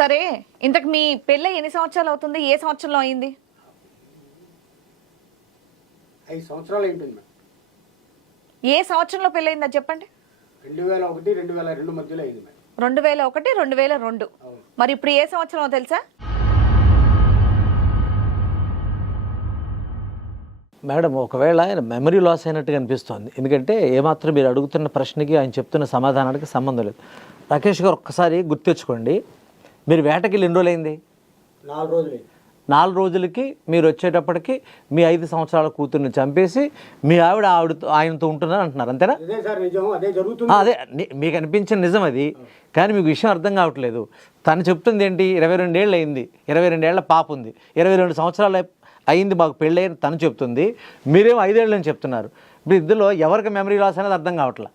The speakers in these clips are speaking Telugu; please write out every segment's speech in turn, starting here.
సరే, ఇంతకు మీ పెళ్ళి ఎన్ని సంవత్సరాలు అవుతుంది? ఏ సంవత్సరంలో అయింది? 5 సంవత్సరాలు అయింటుంది మేడం. ఏ సంవత్సరంలో పెళ్ళయిందా చెప్పండి? 2001 2002 మధ్యలో అయింది మేడం. 2001 2002. మరి ఇప్పుడు ఏ సంవత్సరం తెలుసా? మేడం, ఒకవేళ ఆయన మెమరీ లాస్ అయినట్టుగా అనిపిస్తోంది. ఎందుకంటే ఏమాత్రం మీరు అడుగుతున్న ప్రశ్నకి ఆయన చెప్తున్న సమాధానానికి సంబంధం లేదు. రాకేష్ గారు ఒక్కసారి గుర్తెచ్చుకోండి, మీరు వేటకి ఎన్ని రోజులు అయింది? 4 రోజులు అయింది. 4 రోజులకి మీరు వచ్చేటప్పటికి మీ 5 సంవత్సరాల కూతుర్ని చంపేసి మీ ఆయనతో ఉంటున్నారు అంటున్నారు, అంతేనా? అదే సార్ నిజం, అదే జరుగుతుంది. అదే మీకు అనిపించిన నిజం అది. కానీ మీకు విషయం అర్థం కావట్లేదు. తను చెప్తుంది ఏంటి? 22 ఏళ్ళు అయింది, 22 ఏళ్ల పాప ఉంది, 22 సంవత్సరాలు అయింది మాకు పెళ్ళి అని తను చెప్తుంది. మీరేమో 5 ఏళ్ళని చెప్తున్నారు. ఇప్పుడు ఇద్దరిలో ఎవరికి మెమరీ లాస్ అనేది అర్థం కావట్లా.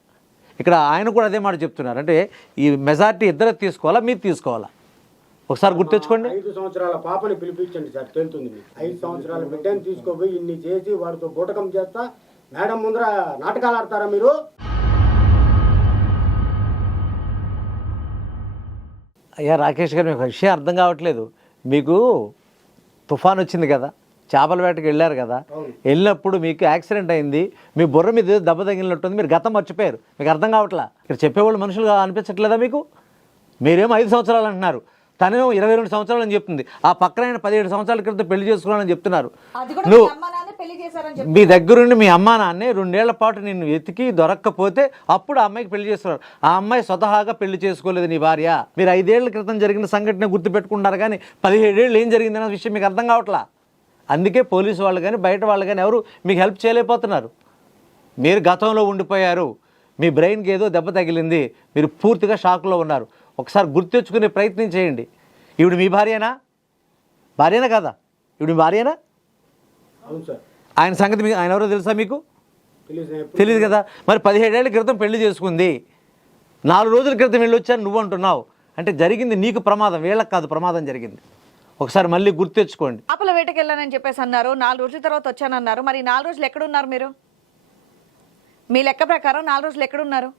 ఇక్కడ ఆయన కూడా అదే మాట చెప్తున్నారు. అంటే ఈ మెజారిటీ ఇద్దరు తీసుకోవాలా, మీరు తీసుకోవాలా? ఒకసారి గుర్తెచ్చుకోండి. 5 సంవత్సరాల పాపని పిలిపించండి సార్, తెలుస్తుంది మీకు. 5 సంవత్సరాల బిడ్డని తీసుకోపోయి ఇన్ని చేసి వాడితో బూటకం చేస్తా మేడం ముందర నాటకాలు ఆడతారా మీరు? అయ్యా రాకేష్ గారు, మీకు విషయం అర్థం కావట్లేదు. మీకు తుఫాన్ వచ్చింది కదా, చేపల వేటకి వెళ్ళారు కదా, వెళ్ళినప్పుడు మీకు యాక్సిడెంట్ అయింది, మీ బుర్ర మీద దెబ్బ తగిలినట్టుంది, మీరు గతం మర్చిపోయారు. మీకు అర్థం కావట్లా. ఇక్కడ చెప్పేవాళ్ళు మనుషులు అనిపించట్లేదా మీకు? మీరేమో 5 సంవత్సరాలు అంటున్నారు, తనేమో 22 సంవత్సరాలు అని చెప్తుంది. ఆ పక్కన ఆయన 17 సంవత్సరాల క్రితం పెళ్లి చేసుకున్నానని చెప్తున్నారు. నువ్వు మీ దగ్గరుండి మీ అమ్మా నాన్నే 2 ఏళ్ల పాటు నిన్ను వెతికి దొరక్కపోతే అప్పుడు ఆ అమ్మాయికి పెళ్లి చేస్తున్నారు. ఆ అమ్మాయి స్వతహాగా పెళ్లి చేసుకోలేదు నీ భార్య. మీరు 5 ఏళ్ల క్రితం జరిగిన సంఘటన గుర్తుపెట్టుకుంటారు, కానీ 17 ఏళ్ళు ఏం జరిగిందనే విషయం మీకు అర్థం కావట్లా. అందుకే పోలీసు వాళ్ళు కానీ బయట వాళ్ళు కానీ ఎవరు మీకు హెల్ప్ చేయలేకపోతున్నారు. మీరు గతంలో ఉండిపోయారు, మీ బ్రెయిన్కి ఏదో దెబ్బ తగిలింది, మీరు పూర్తిగా షాక్లో ఉన్నారు. ఒకసారి గుర్తెచ్చుకునే ప్రయత్నం చేయండి. ఈవిడ మీ భార్యనా? భార్యనా కదా? ఈవిడ మీ భార్యనా? అవును సార్. ఆయన సంగతి ఆయన ఎవరో తెలుసా మీకు? తెలియదు కదా. మరి 17 ఏళ్ల క్రితం పెళ్లి చేసుకుంది, 4 రోజుల క్రితం వెళ్ళి వచ్చాను నువ్వు అంటున్నావు. అంటే జరిగింది నీకు ప్రమాదం, వీళ్ళకి కాదు ప్రమాదం జరిగింది. ఒకసారి మళ్ళీ గుర్తెచ్చుకోండి. చేపల వేటకి వెళ్ళానని చెప్పేసి అన్నారు, 4 రోజుల తర్వాత వచ్చానన్నారు. మరి 4 రోజులు ఎక్కడున్నారు మీరు? మీ లెక్క ప్రకారం 4 రోజులు ఎక్కడున్నారు?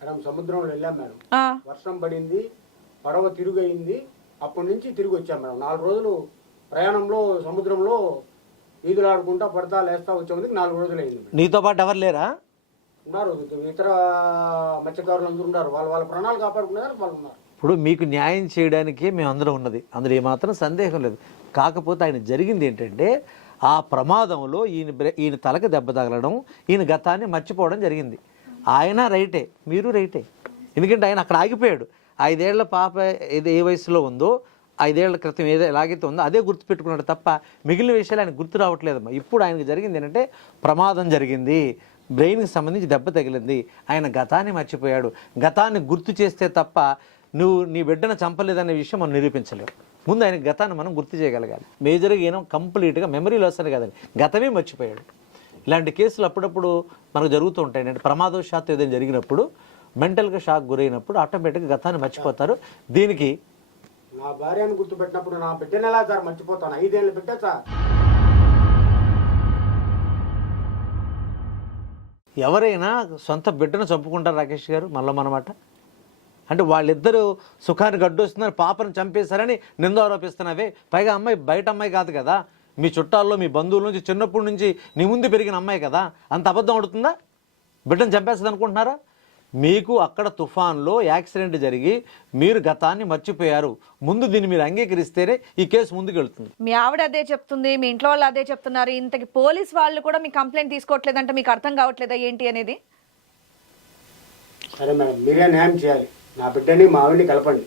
మేడం సముద్రంలో వెళ్ళాం మేడం, వర్షం పడింది, పడవ తిరుగయింది, అప్పటి నుంచి తిరిగి వచ్చాం మేడం. 4 రోజులు ప్రయాణంలో సముద్రంలో ఈదులాడుకుంటా పడతా లేస్తా వచ్చేందుకు 4 రోజులు అయింది. నీతో పాటు ఎవరు లేరా? ఉన్నారు, ఇతర మత్స్యకారులు అందరూ ఉన్నారు, వాళ్ళ ప్రాణాలు కాపాడుకున్నారు, వాళ్ళు ఉన్నారు. ఇప్పుడు మీకు న్యాయం చేయడానికే మేము అందరం ఉన్నది, అందులో ఏమాత్రం సందేహం లేదు. కాకపోతే ఆయన జరిగింది ఏంటంటే ఆ ప్రమాదంలో ఈయన తలకు దెబ్బ తగలడం, ఈయన గతాన్ని మర్చిపోవడం జరిగింది. ఆయన రైటే, మీరు రైటే. ఎందుకంటే ఆయన అక్కడ ఆగిపోయాడు. 5 ఏళ్ల పాప ఏ వయసులో ఉందో, 5 ఏళ్ల క్రితం ఏదో ఎలాగైతే ఉందో అదే గుర్తుపెట్టుకున్నాడు తప్ప మిగిలిన విషయాలు ఆయన గుర్తు రావట్లేదమ్మా. ఇప్పుడు ఆయనకు జరిగింది ఏంటంటే ప్రమాదం జరిగింది, బ్రెయిన్కి సంబంధించి దెబ్బ తగిలింది, ఆయన గతాన్ని మర్చిపోయాడు. గతాన్ని గుర్తు చేస్తే తప్ప నువ్వు నీ బిడ్డను చంపలేదనే విషయం మనం నిరూపించలేవు. ముందు ఆయన గతాన్ని మనం గుర్తు చేయగలగాలి. మేజర్గా ఏమో కంప్లీట్గా మెమరీ లాస్ అని కాదండి, గతమే మర్చిపోయాడు. ఇలాంటి కేసులు అప్పుడప్పుడు మనకు జరుగుతూ ఉంటాయి. అంటే ప్రమాదవశాత్తు ఏదైనా జరిగినప్పుడు, మెంటల్గా షాక్ గురైనప్పుడు ఆటోమేటిక్గా గతాన్ని మర్చిపోతారు. దీనికి నా భార్యను గుర్తుపెట్టినప్పుడు నా బిడ్డను ఎలా సార్ మర్చిపోతాను? 5 ఏళ్ళ బిడ్డ సార్. ఎవరైనా సొంత బిడ్డను చంపుకుంటారు రాకేష్ గారు, మళ్ళీ అంటే వాళ్ళిద్దరూ సుఖానికి అడ్డొస్తున్నారు, పాపను చంపేశారని నింద ఆరోపిస్తున్నావే. పైగా అమ్మాయి బయట అమ్మాయి కాదు కదా, మీ చుట్టాల్లో మీ బంధువుల నుంచి చిన్నప్పటి నుంచి నీ ముందు పెరిగిన అమ్మాయి కదా, అంత అబద్ధం ఆడుతుందా? బిడ్డను చంపేస్తుంది అనుకుంటున్నారా? మీకు అక్కడ తుఫాన్లో యాక్సిడెంట్ జరిగి మీరు గతాన్ని మర్చిపోయారు. ముందు దీన్ని మీరు అంగీకరిస్తేనే ఈ కేసు ముందుకు వెళ్తుంది. మీ ఆవిడ అదే చెప్తుంది, మీ ఇంట్లో వాళ్ళు అదే చెప్తున్నారు. ఇంతకి పోలీస్ వాళ్ళు కూడా మీ కంప్లైంట్ తీసుకోవట్లేదంటే మీకు అర్థం కావట్లేదా ఏంటి అనేది? సరే మేడం, మీరే న్యాయం చేయాలి. నా బిడ్డని మా ఆవిడని కలపండి,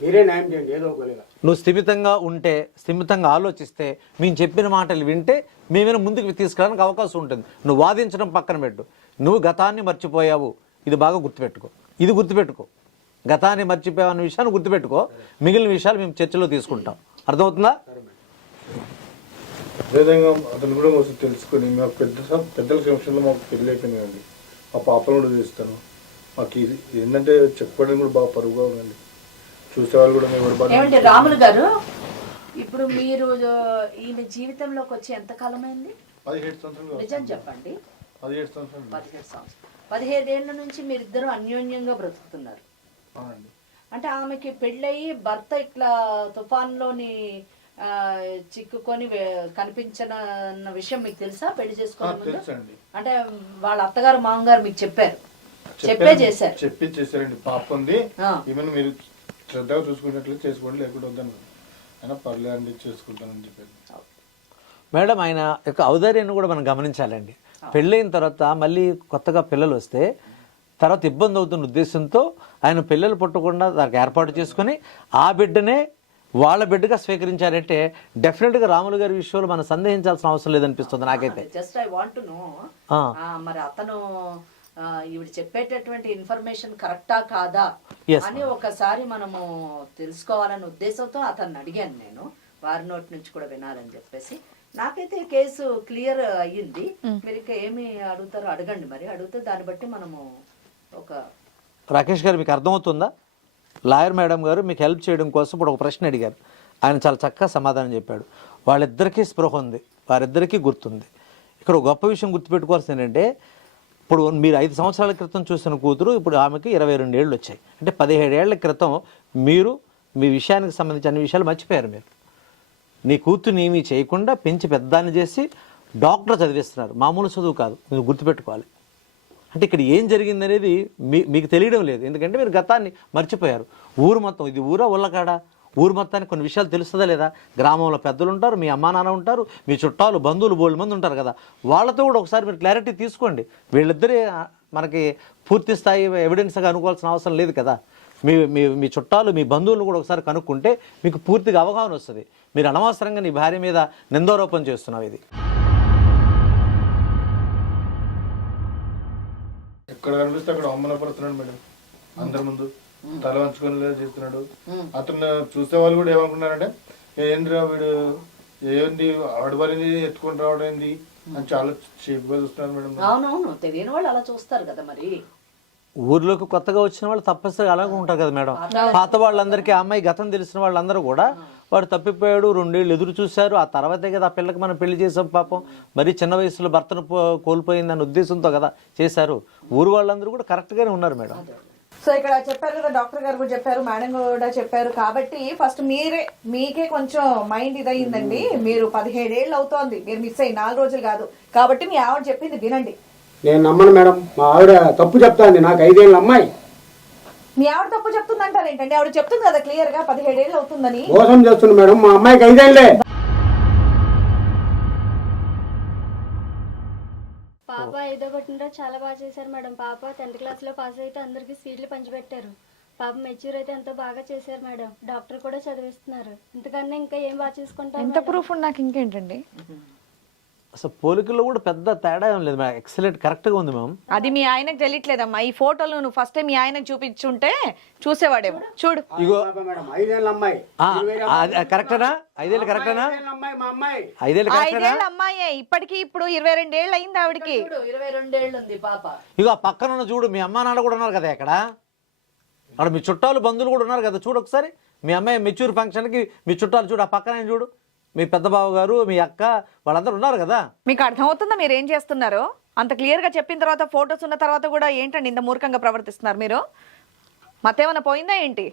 మీరే న్యాయం చేయండి ఏదో ఒకవేళ. నువ్వు స్థిమితంగా ఉంటే, స్థిమితంగా ఆలోచిస్తే, మేము చెప్పిన మాటలు వింటే మేమైనా ముందుకు తీసుకెళ్ళడానికి అవకాశం ఉంటుంది. నువ్వు వాదించడం పక్కన పెట్టు. నువ్వు గతాన్ని మర్చిపోయావు, ఇది బాగా గుర్తుపెట్టుకో. ఇది గుర్తుపెట్టుకో, గతాన్ని మర్చిపోయావు అన్న విషయాన్ని గుర్తుపెట్టుకో. మిగిలిన విషయాలు మేము చర్చలో తీసుకుంటాం. అర్థమవుతుందా? అదేవిధంగా అతను కూడా మాకు తెలుసుకొని మాకు పెద్దల సమక్షంలో మాకు పెళ్ళి అయిపోయింది. మా పాపను కూడా చూస్తాను. మాకు ఇది ఏంటంటే చెప్పుకోవడం కూడా బాగా పరుగుగా ఉందండి. చూసేవాళ్ళు కూడా ఏమంటే రాములు గారు, ఇప్పుడు మీరు ఈయన జీవితంలోకి వచ్చి ఎంత కాలమైంది? 17 సంవత్సరాలు. నిజం చెప్పండి. 17 సంవత్సరాలు. 17 సంవత్సరాలు. 15 ఏళ్ల నుంచి మీరిద్దరూ అన్యోన్యంగా బ్రతుకుతున్నారు. అంటే ఆమెకి పెళ్ళయి భర్త ఇట్లా తుఫాన్లోని చిక్కుకొని కనిపించిన విషయం మీకు తెలుసా? పెళ్లి చేసుకోవడం ముందు తెలుసండి. అంటే వాళ్ళ అత్తగారు మామగారు మీకు చెప్పారు, చెప్పే చేశారు. చెప్పి చేశారండి. పాప ఉంది, ఆ. ఈమెను మీరు శ్రద్ధగా చూసుకున్నట్లు చేసుకోండి, లేకుండా వద్దాను అయినా పర్లేదండి చేసుకుంటానని చెప్పారు. మేడం ఆయన యొక్క ఔదార్యాన్ని కూడా మనం గమనించాలండి. పెళ్ళైన తర్వాత మళ్ళీ కొత్తగా పిల్లలు వస్తే తర్వాత ఇబ్బంది అవుతున్న ఉద్దేశంతో ఆయన పిల్లలు పుట్టకుండా దానికి ఏర్పాటు చేసుకుని ఆ బిడ్డనే వాళ్ళ బిడ్డగా స్వీకరించారంటే డెఫినెట్గా రాములు గారి విషయంలో మనం సందేహించాల్సిన అవసరం లేదనిపిస్తుంది నాకైతే. Just I want to know, మరి అతను ఈవిడ చెప్పేటటువంటి ఇన్ఫర్మేషన్ కరెక్టా కాదా అని ఒకసారి మనము తెలుసుకోవాలనే ఉద్దేశంతో అతన్ని అడిగాను నేను, వారి నోటి నుంచి కూడా వినాలని చెప్పేసి. నాకైతే కేసు క్లియర్ అయ్యింది. మీరు ఇంకా ఏమి అడుగుతారో అడగండి, మరి అడిగితే దాన్ని బట్టి మనము ఒక. రాకేష్ గారు మీకు అర్థమవుతుందా? లాయర్ మేడం గారు మీకు హెల్ప్ చేయడం కోసం ఇప్పుడు ఒక ప్రశ్న అడిగారు, ఆయన చాలా చక్కగా సమాధానం చెప్పాడు. వాళ్ళిద్దరికీ స్పృహ ఉంది, వారిద్దరికీ గుర్తుంది. ఇక్కడ ఒక గొప్ప విషయం గుర్తుపెట్టుకోవాల్సింది ఏంటంటే, ఇప్పుడు మీరు 5 సంవత్సరాల క్రితం చూసిన కూతురు ఇప్పుడు ఆమెకి 22 ఏళ్ళు వచ్చాయి. అంటే 17 ఏళ్ల క్రితం మీరు మీ విషయానికి సంబంధించి అన్ని విషయాలు మర్చిపోయారు. మీరు నీ కూతుర్ని ఏమీ చేయకుండా పెంచి పెద్దాన్ని చేసి డాక్టర్ చదివిస్తున్నారు. మామూలు చదువు కాదు, మీరు గుర్తుపెట్టుకోవాలి. అంటే ఇక్కడ ఏం జరిగింది అనేది మీకు తెలియడం లేదు, ఎందుకంటే మీరు గతాన్ని మర్చిపోయారు. ఊరు మొత్తం, ఇది ఊరా ఉల్లకాడా, ఊరు మొత్తానికి కొన్ని విషయాలు తెలుస్తుందా లేదా? గ్రామంలో పెద్దలు ఉంటారు, మీ అమ్మా నాన్న ఉంటారు, మీ చుట్టాలు బంధువులు బోల్డ్ మంది ఉంటారు కదా, వాళ్ళతో కూడా ఒకసారి మీరు క్లారిటీ తీసుకోండి. వీళ్ళిద్దరే మనకి పూర్తి స్థాయి ఎవిడెన్స్గా అనుకోవాల్సిన అవసరం లేదు కదా. మీ చుట్టాలు మీ బంధువులు కూడా ఒకసారి కనుక్కుంటే మీకు పూర్తిగా అవగాహన వస్తుంది. మీరు అనవసరంగా నీ భార్య మీద నిందారోపణ చేస్తున్నావు. ఇది ఎక్కడ కనిపిస్తే అక్కడ అవమానపడుతున్నాడు మేడం, అందరి ముందు తల వంచుకొని చేస్తున్నాడు. అతను చూసే వాళ్ళు కూడా ఏమనుకున్నారంటే, ఏంద్రా వీడు ఏంది ఆడవారిని ఎత్తుకొని రావడం ఏంది అని చాలా చీప్గా చూస్తున్నారు మేడం. అవునవును, తెలియని వాళ్ళు అలా చూస్తారు కదా. మరి ఊర్లోకి కొత్తగా వచ్చిన వాళ్ళు తప్పనిసరిగా అలాగే ఉంటారు కదా మేడం. పాత వాళ్ళందరికీ అమ్మాయి గతం తెలిసిన వాళ్ళందరూ కూడా వాడు తప్పిపోయాడు, 2 ఏళ్ళు ఎదురు చూశారు, ఆ తర్వాతే కదా ఆ పిల్లకి మనం పెళ్లి చేసాం. పాపం మరీ చిన్న వయసులో భర్తను కోల్పోయిందన్న ఉద్దేశంతో కదా చేశారు. ఊరు వాళ్ళందరూ కూడా కరెక్ట్గానే ఉన్నారు మేడం. సో ఇక్కడ చెప్పారు కదా, డాక్టర్ గారు కూడా చెప్పారు, మేడం కూడా చెప్పారు. కాబట్టి ఫస్ట్ మీకే కొంచెం మైండ్ ఇదయిందండి. మీరు 17 ఏళ్ళు అవుతోంది మీరు మిస్ అయ్యి 4 రోజులు కాదు. కాబట్టి మీ ఆవిడ చెప్పింది వినండి. నేను నమ్మను మేడం, మా ఆవిడ తప్పు చెప్తాంది. నాకు 5 ఏళ్ళ అమ్మాయి. మీ ఆవిడ తప్పు చెప్తుందంటారు ఏంటండి? ఆవిడ చెప్తుంది కదా క్లియర్ గా 17 ఏళ్ళు అవుతుందని. మోసం చేస్తుంది మేడం, మా అమ్మాయికి 5 ఏళ్ళే. పాప 5వ తరగతిలో చాలా బాగా చేశారు మేడం. పాప 10th క్లాస్లో పాస్ అయితే అందరికి సీట్లు పంచిపెట్టారు. పాప మెచ్యూర్ అయితే ఎంతో బాగా చేశారు మేడం. డాక్టర్ కూడా చదివిస్తున్నారు. ఇంతకన్నా ఇంకా ఏం బాగా చేసుకుంటారు? ఎంత ప్రూఫ్ నాకు ఇంకేంటండి? అసలు పోలికల్లో కూడా పెద్ద తేడా ఏం లేదు మేడం, ఎక్సలెంట్ కరెక్ట్గా ఉంది మ్యామ్. అది మీ ఆయనకు తెలియట్లేదమ్మా. ఈ ఫోటోలు నువ్వు ఫస్ట్ టైం మీ ఆయనకు చూపించుంటే చూసేవాడేమో. చూడు ఇగో మేడం 5 ఏళ్ళ అమ్మాయి. కరెక్టేనా? 5 ఏళ్ళు కరెక్టేనా? మా అమ్మాయి 5 ఏళ్ళు కరెక్టేనా? 5 ఏళ్ళ అమ్మాయే. ఇప్పటికి ఇప్పుడు 22 ఏళ్ళు అయింది ఆవిడకి. 22 ఏళ్ళు ఉంది పాప. ఇగో ఆ పక్కన చూడు, మీ అమ్మా నాన్న కూడా ఉన్నారు కదా ఇక్కడ. అక్కడ మీ చుట్టాలు బంధువులు కూడా ఉన్నారు కదా, చూడు ఒకసారి. మీ అమ్మాయి మెచ్యూర్ ఫంక్షన్కి మీ చుట్టాలు చూడు, ఆ పక్కన చూడు, మీ పెద్ద బావ గారు, మీ అక్క, వాళ్ళందరూ ఉన్నారు కదా. మీకు అర్థమవుతుందా మీరు ఏం చేస్తున్నారో? అంత క్లియర్గా చెప్పిన తర్వాత, ఫొటోస్ ఉన్న తర్వాత కూడా ఏంటండి ఇంత మూర్ఖంగా ప్రవర్తిస్తున్నారు మీరు? మతేమన్నా పోయిందా ఏంటి?